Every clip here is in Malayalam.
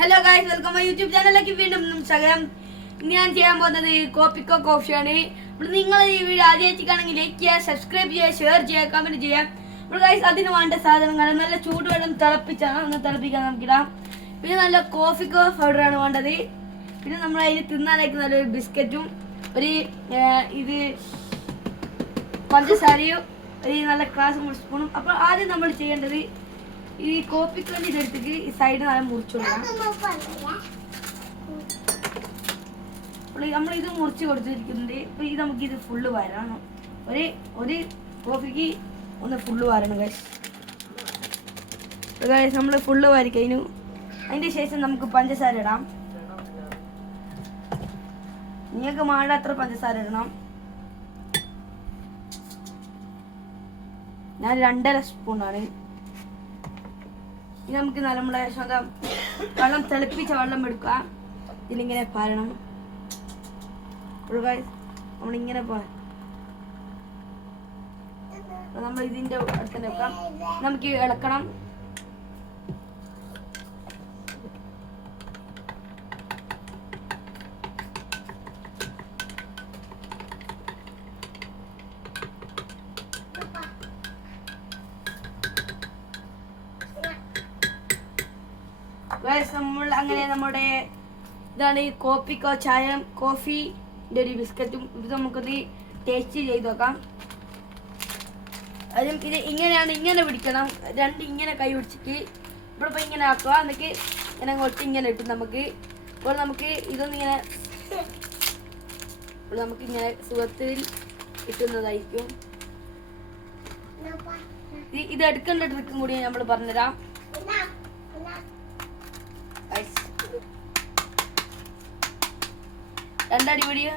Hello guys, welcome my YouTube ചാനലിലേക്ക് വീണ്ടും സ്വാഗതം. ഇന്ന് ഞാൻ ചെയ്യാൻ പോകുന്നത് കോപ്പിക്കോ കോഫിയാണ്. നിങ്ങൾ ഈ വീഡിയോ ആദ്യമായിട്ടാണെങ്കിൽ ലൈക്ക് ചെയ്യുക, സബ്സ്ക്രൈബ് ചെയ്യുക, ഷെയർ ചെയ്യുക, കമന്റ് ചെയ്യുക. അപ്പോൾ ഗായ്സ്, അതിന് വേണ്ട സാധനങ്ങൾ നല്ല ചൂടുവെള്ളം തിളപ്പിക്കാൻ നമുക്കിടാം. പിന്നെ നല്ല കോഫിക്കോ പൗഡറാണ് വേണ്ടത്. പിന്നെ നമ്മൾ അതിൽ തിന്നാനായിട്ട് നല്ലൊരു ബിസ്ക്കറ്റും ഇത് പഞ്ചസാരയും നല്ല ക്ലാസ് സ്പൂണും. അപ്പോൾ ആദ്യം നമ്മൾ ചെയ്യേണ്ടത് ഈ കോപ്പിക്കോന്റെ ഇതെടുത്തിട്ട് ഈ സൈഡ് നല്ല മുറിച്ചു കൊടുക്കണം. നമ്മൾ ഇത് മുറിച്ച് കൊടുത്തിരിക്കുന്നുണ്ട്. ഇപ്പൊ ഇത് നമുക്ക് ഇത് ഫുള്ള് വരണം. ഒരു കോഫിക്ക് ഒന്ന് ഫുള്ള് വരണം ഗൈസ്. നമ്മൾ ഫുള്ള് വാരി കഴിഞ്ഞു. അതിന്റെ ശേഷം നമുക്ക് പഞ്ചസാര ഇടാം. നിങ്ങൾക്ക് വേണ്ട അത്ര പഞ്ചസാര ഇടണം. ഞാൻ 2.5 സ്പൂണാണ്. ഇനി നമുക്ക് നമ്മുടെ സ്വന്തം വെള്ളം തിളപ്പിച്ച വെള്ളം എടുക്കുക. ഇതിലിങ്ങനെ പാരണം. നമ്മളിങ്ങനെ നമ്മൾ ഇതിന്റെ അടുത്ത് വെക്കാം. നമുക്ക് ഇളക്കണം. നമ്മൾ അങ്ങനെ നമ്മുടെ ഇതാണ് ഈ കോപ്പിക്കോ ചായ കോഫിന്റെ ഒരു ബിസ്ക്കറ്റും. ഇത് നമുക്കൊന്ന് ടേസ്റ്റ് ചെയ്ത് നോക്കാം. അതും ഇത് ഇങ്ങനെയാണ്, ഇങ്ങനെ പിടിക്കണം. ഇങ്ങനെ കൈ പിടിച്ചിട്ട് ഇവിടെ ഇങ്ങനെ ആക്കുക. എന്നിട്ട് ഇങ്ങനെ അങ്ങോട്ട് ഇങ്ങനെ ഇട്ടു നമുക്ക്. ഇപ്പോൾ നമുക്ക് ഇതൊന്നിങ്ങനെ നമുക്കിങ്ങനെ സുഖത്തിൽ കിട്ടുന്നതായിരിക്കും. ഇത് എടുക്കേണ്ട ട്രിക്കും കൂടി നമ്മൾ പറഞ്ഞുതരാം. രണ്ടടി പിടിയോ.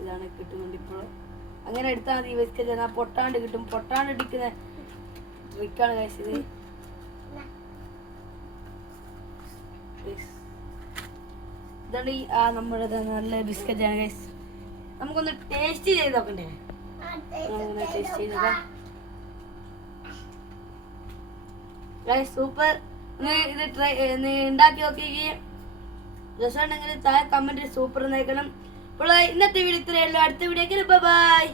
ഇതാണ് കിട്ടുന്നുണ്ട്. ഇപ്പോൾ അങ്ങനെ എടുത്താൽ മതി. ബിസ്ക്കറ്റ് പൊട്ടാണ്ട് കിട്ടും. പൊട്ടാണ്ട് ഇടിക്കുന്ന ട്രിക്കാണ് ഗൈസ് ഇത്. ഇതാണ് നമ്മുടെ നല്ല ബിസ്ക്കറ്റാണ് ഗൈസ്. നമുക്കൊന്ന് ടേസ്റ്റ് ചെയ്ത് നോക്കണ്ടേ? ടേസ്റ്റ് ചെയ്തതാ സൂപ്പർ. ഇത് ഉണ്ടാക്കി നോക്കുകയും രസമുണ്ടെങ്കിൽ താഴെ കമന്റ് സൂപ്പർ എന്നേക്കണം. അപ്പോൾ ഇന്നത്തെ വീഡിയോ ഇത്രയേ ഉള്ളൂ. അടുത്ത വീഡിയോ ബൈ.